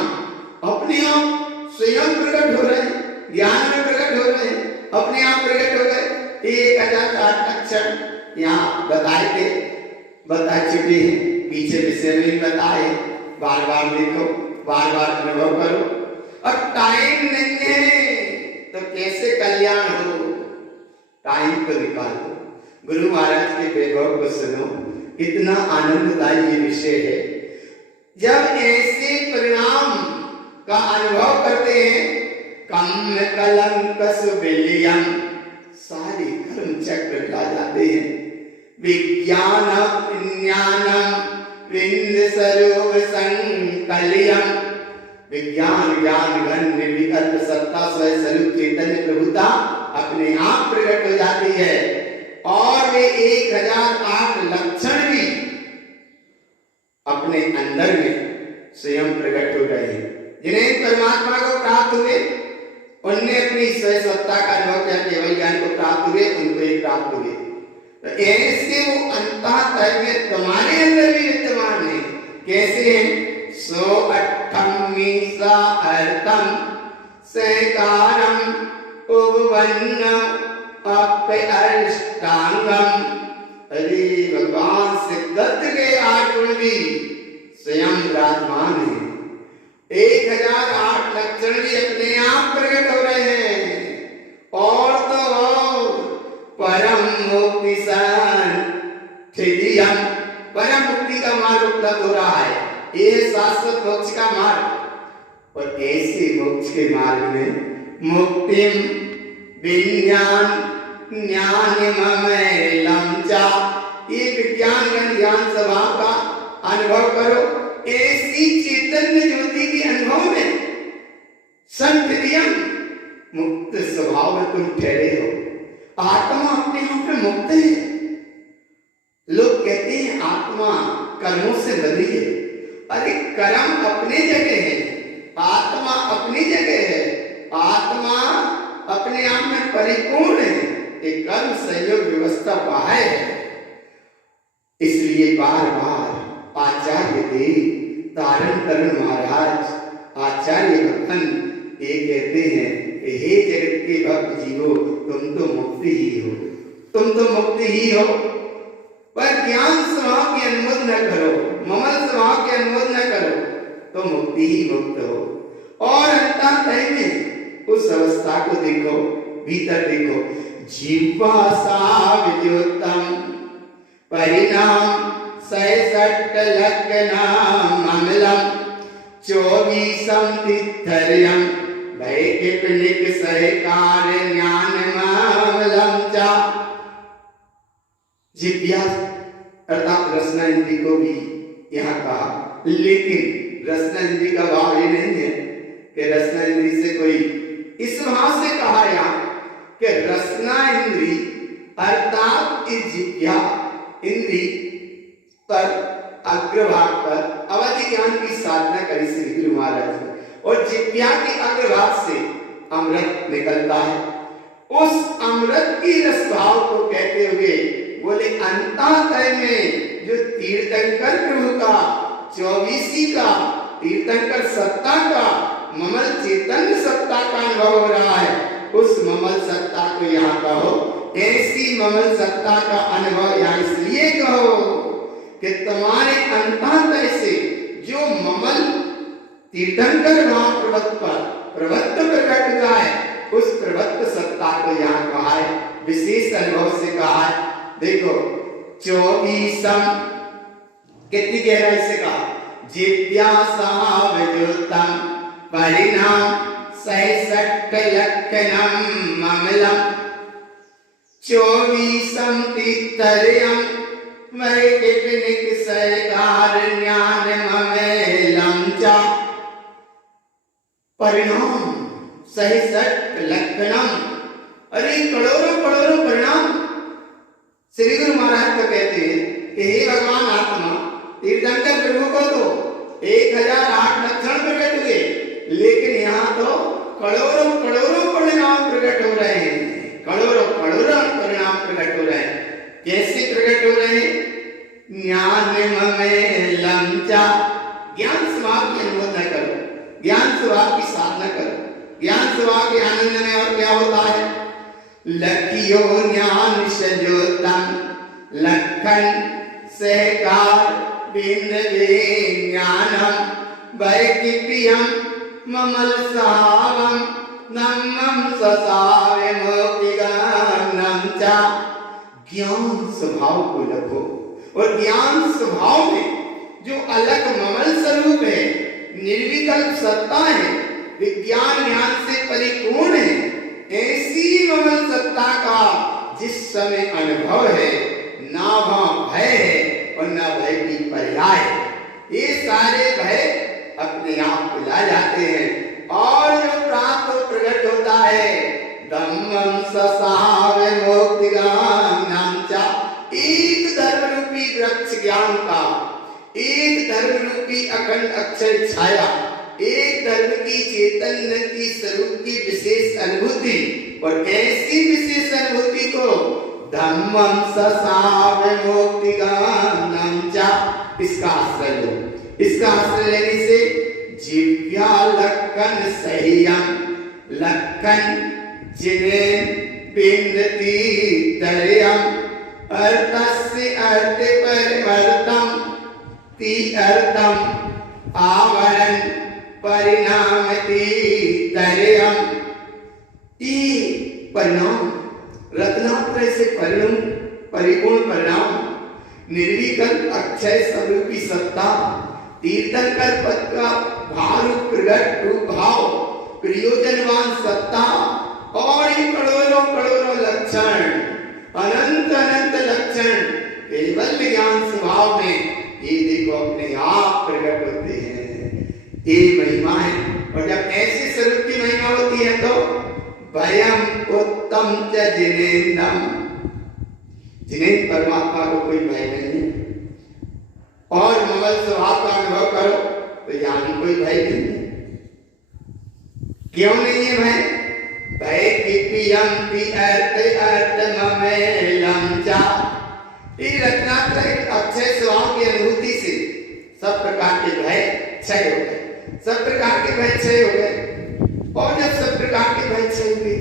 अपने आप स्वयं प्रकट हो रहे हैं, ज्ञान में प्रकट हो रहे हैं, अपने आप प्रकट हो गए। 1008 लक्षण यहाँ बता चुके हैं, पीछे विषय में भी बताए। बार बार देखो, बार बार अनुभव करो। और टाइम नहीं है तो कैसे कल्याण हो? टाइम को निकालो, गुरु महाराज के वैभव को सुनो। इतना आनंददायी ये विषय है। जब ऐसे परिणाम का अनुभव करते हैं, कम कलंक सुविलियम, सारे कर्म चक्र ला जाते हैं। विज्ञान ज्ञानम विंद स्वरूप संकलियम, विज्ञान ज्ञान घन निर्विकल्प सत्ता स्वयं स्वरूप चैतन्य प्रभुता अपने आप प्रकट हो जाती है। और वे 1008 लक्षण भी अपने अंदर में स्वयं प्रकट हो गए। जिन्हें परमात्मा को प्राप्त हुए, उनने अपनी स्वयं सत्ता का अनुभव किया, केवल ज्ञान को प्राप्त हुए, उनको ही प्राप्त हुए। तो ऐसे वो अंतः तुम्हारे अंदर भी विद्यमान है। कैसे है? सो अट्ठम्मी सा अर्थम सैकारम उपवन्न अपे अष्टांगम। अरे भगवान से गत के 8 गुण भी स्वयं विराजमान है। 1008 लक्षण भी अपने आप प्रकट हो रहे हैं। और तो और परम मुक्ति परम मुक्ति का मार्ग उपलब्ध हो रहा है। ये शाश्वत मोक्ष का मार्ग। और ऐसे मोक्ष के मार्ग में मुक्तिम विज्ञान ज्ञानमयलम चा, ये विज्ञान ज्ञान स्वभाव का अनुभव करो। ऐसी चैतन्य ज्योति के अनुभव में संतरियम मुक्त स्वभाव में तुम ठहरे हो। आत्मा अपने आप में मुक्त है। लोग कहते हैं आत्मा कर्मों से बंधी है। अरे कर्म अपनी जगह है, आत्मा अपनी जगह है। आत्मा अपने आप में परिपूर्ण है। एक कर्म संयोग व्यवस्था बाहर है। इसलिए बार बार आचार्य देव तारण तरण महाराज आचार्य भगवान ये कहते हैं कि हे जगत के भक्त जीवो, तुम तो मुक्त ही हो, तुम तो मुक्त ही हो। पर ज्ञान स्वभाव की अनुमोद न करो, ममल स्वभाव की अनुमोद न करो, तो मुक्ति ही मुक्त हो। और अंततः में उस अवस्था को देखो, भीतर देखो। जीवा सावज्योतम परिणाम 66 लग्नाम अमलम 24 तिथर्यम वैकिपनिक सहकार ज्ञान मामलम चा। जिज्ञा अर्थात रसना इंद्री को भी यहाँ कहा, लेकिन रसना इंद्री का भाव ये नहीं है कि रसना इंद्री से कोई, इस भाव से कहा यहाँ कि रसना इंद्री अर्थात इस जिज्ञा इंद्री पर अग्रभाग पर अवधि ज्ञान की साधना करी श्री गुरु महाराज ने। और जिज्ञा के अग्रभाग से अमृत निकलता है। उस अमृत की रस भाव को कहते हुए बोले अंततः में जो तीर्थंकर प्रभु का 24 का तीर्थंकर सत्ता का ममल चैतन्य सत्ता का अनुभव हो रहा है। उस ममल सत्ता को यहाँ कहो। ऐसी ममल सत्ता का अनुभव यहाँ इसलिए कहो कि तुम्हारे अंततः से जो ममल तीर्थंकर भाव प्रवत्त प्रकट हुआ है, उस प्रवत्त सत्ता को यहाँ कहा है, विशेष अनुभव से कहा है। देखो 24 कितनी गहराई से कहा, जिज्ञासावज्योतम परिणाम 66 लक्षणम ममलम 24 तिथर्यम वैकिपनिक सहकार ज्ञान ममेलम चा। परिणाम 66 लक्षणम, अरे करोड़ों करोड़ों परिणाम। श्री गुरु महाराज तो कहते हैं कि हे भगवान आत्मा, तीर्थंकर प्रभु को तो 1008 लक्षण प्रकट हुए, लेकिन यहाँ तो करोड़ों करोड़ों परिणाम प्रकट हो रहे हैं। करोड़ों करोड़ों परिणाम प्रकट हो रहे हैं। कैसे प्रकट हो रहे हैं? ज्ञान ममेलम चा। ज्ञान स्वभाव की अनुमोद न करो, ज्ञान स्वभाव की साधना करो। ज्ञान स्वभाव के आनंद में और क्या होता है? लखियो ज्ञान सजोतम लखन सहकार बिंदवे ज्ञानम वैकिपियम ममल सावम नमम ससावे मोक्तिगानम चा। ज्ञान स्वभाव को लखो, और ज्ञान स्वभाव में जो अलग ममल स्वरूप है, निर्विकल्प सत्ता है, विज्ञान ज्ञान से परिपूर्ण है, ऐसी ममल सत्ता का जिस समय अनुभव है, ना वहां भय है और ना भय की पर्याय है। ये सारे भय अपने आप भुला जाते हैं और जो प्राप्त प्रकट होता है धम्मम ससावे मोक्तिगानम चा। एक धर्म रूपी वृक्ष ज्ञान का, एक धर्म रूपी अखंड अक्षर छाया, एक धर्म की चैतन्य की स्वरूप की विशेष अनुभूति, और ऐसी विशेष अनुभूति को धम्मम ससावे मोक्तिगानम चा, इसका आश्रय लो। इसका आश्रय लेने से जीव्या लक्कन सहियम, लक्कन जिन्हें बिंदती तरयम, अर्थस्य अर्थ परिवर्तम, ती अर्थम आवरण परिणामती तरयम। ई परिणाम रत्नात्रय से परिपूर्ण परिणाम, निर्विकल्प अक्षय स्वरूपी सत्ता, तीर्थंकर पद का भारूप प्रगट रूप भाव, प्रयोजनवान सत्ता और ये करोड़ों करोड़ों लक्षण, अनंत अनंत लक्षण केवल ज्ञान स्वभाव में ये देखो अपने आप प्रकट होते हैं। ये महिमा है। और जब ऐसे स्वरूप की महिमा होती है तो भयम उत्तम च जिनेन्द्रम, जिन्हें परमात्मा को कोई भय नहीं है, और ममल स्वभाव का अनुभव करो तो यहाँ भी कोई भय नहीं है। क्यों नहीं है भय? भय किपियम अर्थ ममेलम चा। ये रत्नात्रय अक्षय स्वभाव की अनुभूति से सब प्रकार के भय क्षय हो गए, सब प्रकार के भय क्षय हो गए। और जब सब प्रकार के भय क्षय हुए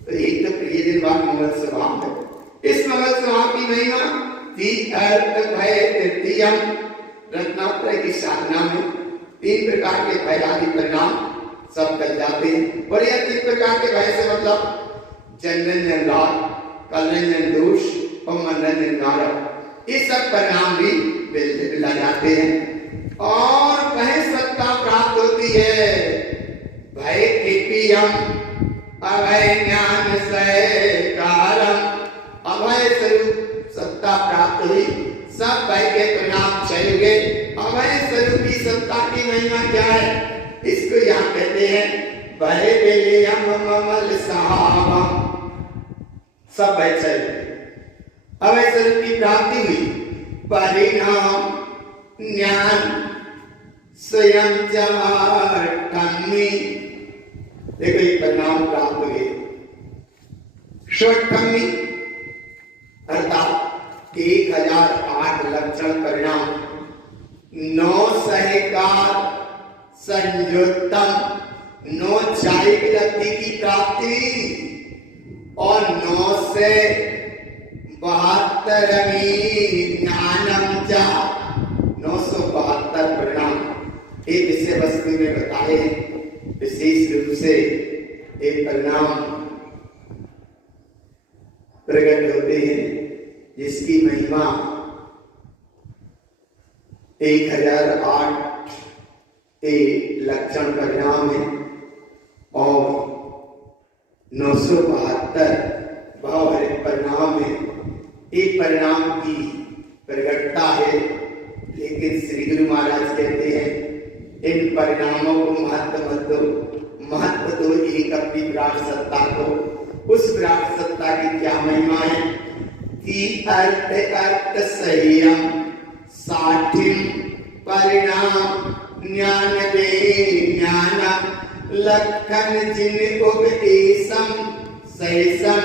तो एक तो प्रियजनवान ममल स्वभाव है। इस ममल स्वभाव की महिमा अर्थ भय तृतीयम, रत्नात्रय की साधना में 3 प्रकार के भय आदि परिणाम सब कर जाते हैं। और यह 3 प्रकार के भय से मतलब जनरंजन राग, कलरंजन दोष और मनरंजन गारव, ये सब परिणाम भी मिल जाते हैं और वह सत्ता प्राप्त होती है। भय किपियम अभय ज्ञान सकारम, अभय स्वरूप सत्ता प्राप्त हुई, सब भय के परिणाम क्षय हुए। अभय स्वरूपी सत्ता की महिमा क्या है? इसको यहाँ कहते हैं भय विलयम ममल साहबम, सब भय क्षय हुए, अभय स्वरूप की प्राप्ति हुई। परिणाम ज्ञान स्वयं चाठमी, देखो ये परिणाम प्राप्त हुए। षोडमी अर्थात 1008 लक्षण परिणाम, 9 सहकार संयुक्तम, 9 चारिक लब्धि की प्राप्ति और 9 से 72वीं ज्ञानम चा, 972 परिणाम एक विषय वस्तु में बताए विशेष रूप से एक परिणाम प्रकट होते हैं जिसकी महिमा 1008 लक्षण परिणाम है और 972 भावहरित परिणाम है। एक परिणाम की प्रगटता है, लेकिन श्री गुरु महाराज कहते हैं इन परिणामों को महत्व मत दो, महत्व दो एक अपनी विराट सत्ता को। उस विराट सत्ता की क्या महिमा है कि अर्थ संयम 60 परिणाम 99 ज्ञान लक्षण जिन उपदेशम सहसम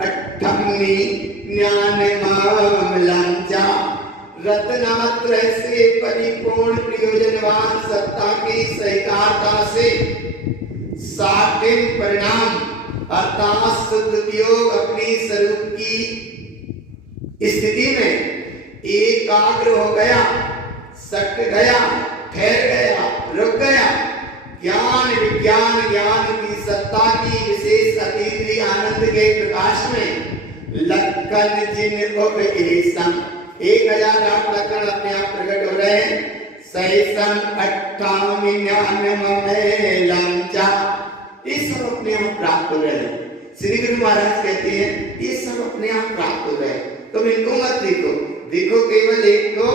8वीं ज्ञान मामलम चा, रत्नात्रय से परिपूर्ण प्रयोजनवान सत्ता की सहकारता से 60 परिणाम अर्थात सदुपयोग अपनी स्वरूप की स्थिति में एकाग्र हो गया, सट गया, ठहर गया, रुक गया। ज्ञान विज्ञान ज्ञान की सत्ता की विशेष अतीन्द्रिय आनंद के प्रकाश में लक्कन जिन उपदेशम 1008 लक्षण अपने आप प्रकट हो रहे हैं। सहसम 58 ज्ञान ममेलम चा, ये सब अपने आप प्राप्त हो रहे हैं। श्री गुरु महाराज कहते हैं ये सब अपने आप प्राप्त हो रहे हैं, तुम इनको मत देखो, देखो केवल एक को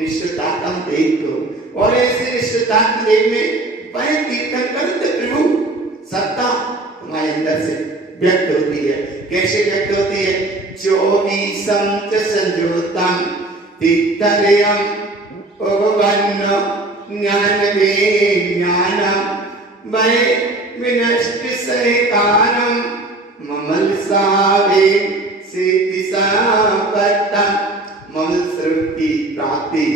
निश्चितात्म देव को। और ऐसे निश्चितात्म देव में वह तीर्थंकर प्रभु सत्ता तुम्हारे अंदर से व्यक्त होती है। कैसे व्यक्त होती है? 24 संजोतम तीर्थरयम उपवन्न ज्ञान विज्ञानम वै विनष्ट सहकारम ममल सावे सिद्धि संपत्तम। ममल स्वरूप की प्राप्ति,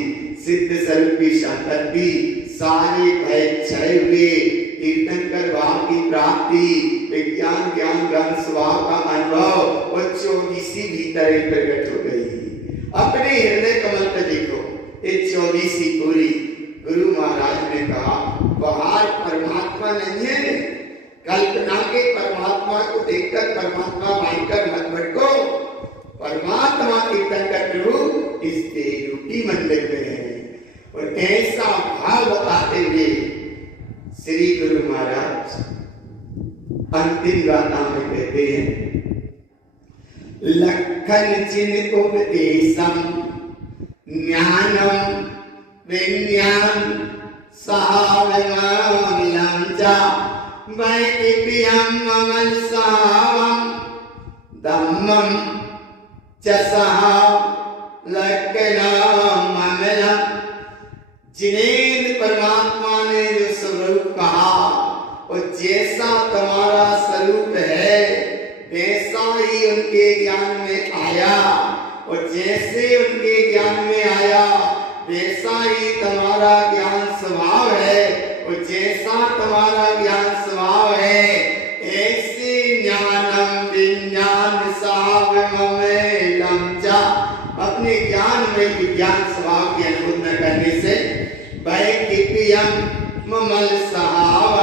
सिद्ध स्वरूप की संपत्ति, सारे भय क्षय हुए, कीर्तन कर भाव की प्राप्ति, विज्ञान ज्ञान ज्ञान स्वभाव का अनुभव और 24 भीतर ही प्रकट हो गई। अपने हृदय कमल पर देखो, ये 24 पूरी। गुरु महाराज ने कहा बाहर परमात्मा नहीं है, कल्पना के परमात्मा को देखकर परमात्मा मानकर मत भटको, परमात्मा कीर्तन का प्रभु इस रूपी मंदिर में है। और ऐसा भाव बताते हुए श्री गुरु महाराज अंतिम गाथा में कहते हैं, लखन जिन उपदेशम ज्ञानम विज्ञान सावमामिलम चा वैकिपियम ममल सावम धम्मम च सहा लखनम ममलम। जिन्हें परमात्मा ने जो स्वरूप कहा और जैसा तुम्हारा स्वरूप है वैसा ही उनके ज्ञान में आया, और जैसे उनके ज्ञान में आया वैसा ही तुम्हारा ज्ञान स्वभाव है, और जैसा तुम्हारा ज्ञान स्वभाव है ऐसे ज्ञानम विज्ञान सावममेलम च। अपने ज्ञान में विज्ञान स्वभाव की अनुभूति न करने से वैकिपियम ममल सहाव,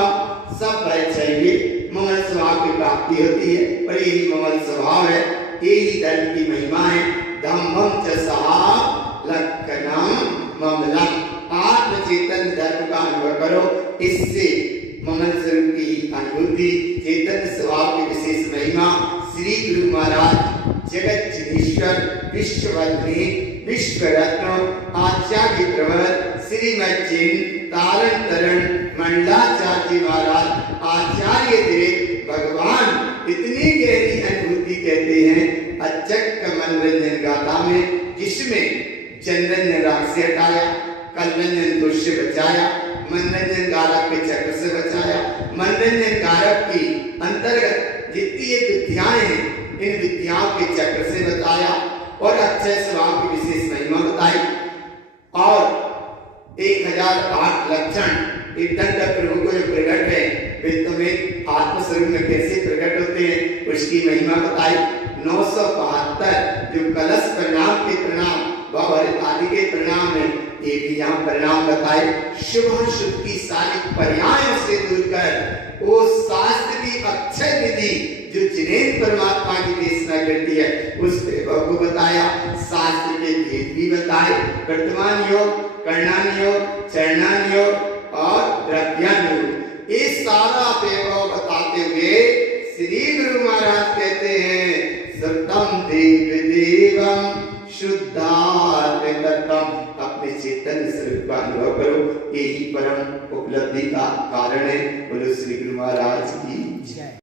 सब भय चाहिए, ममल स्वभाव की प्राप्ति होती है, और यही ममल स्वभाव है, यही धर्म की महिमा है। धम्मम च सहा लखनम ममलम। आत्म चेतन धर्म का अनुभव करो, इससे ममल स्वरूप की अनुभूति, चेतन स्वभाव की विशेष महिमा। श्री गुरु महाराज जगत जिनेश्वर विश्ववंदनी विश्व रत्न आचार्य प्रवर श्रीमद जिन तारण तरण मंडलाचार्य महाराज आचार्य देव भगवान इतनी गहरी अनुभूति कहते हैं अचक्क मनोरंजन गाथा में, जिसमें जनरंजन राग से हटाया, कलरंजन दोष से बचाया, मनोरंजन गारक के चक्र से बचाया, मनोरंजन गारक की अंतर्गत जितनी ये विद्याएं हैं इन विद्याओं के चक्र से बताया, और अक्षय स्वभाव की विशेष महिमा बताई, और 1008 लक्षण कीर्तन का प्रभु को जो प्रकट है वे तुम्हें आत्मस्वरूप में कैसे प्रकट होते हैं उसकी महिमा बताई। 972 जो कलश प्रणाम के प्रणाम भवरित आदि के प्रणाम है, ये भी यहाँ प्रणाम बताए। शुभ शुभ की सारी पर्यायों से दूर कर वो शास्त्र की अक्षय विधि जो जिनेन्द्र परमात्मा की देशना करती है उस वैभव को बताया। शास्त्र के भेद भी बताए, वर्तमान योग, कर्णान योग, चरणान योग और द्रव्यान योग, ये सारा वैभव बताते हुए श्री गुरु महाराज कहते हैं सतम देव देवम शुद्धात्मतम। अपने चेतन स्वरूप का अनुभव करो, यही परम उपलब्धि का कारण है। बोलो श्री गुरु महाराज की जय।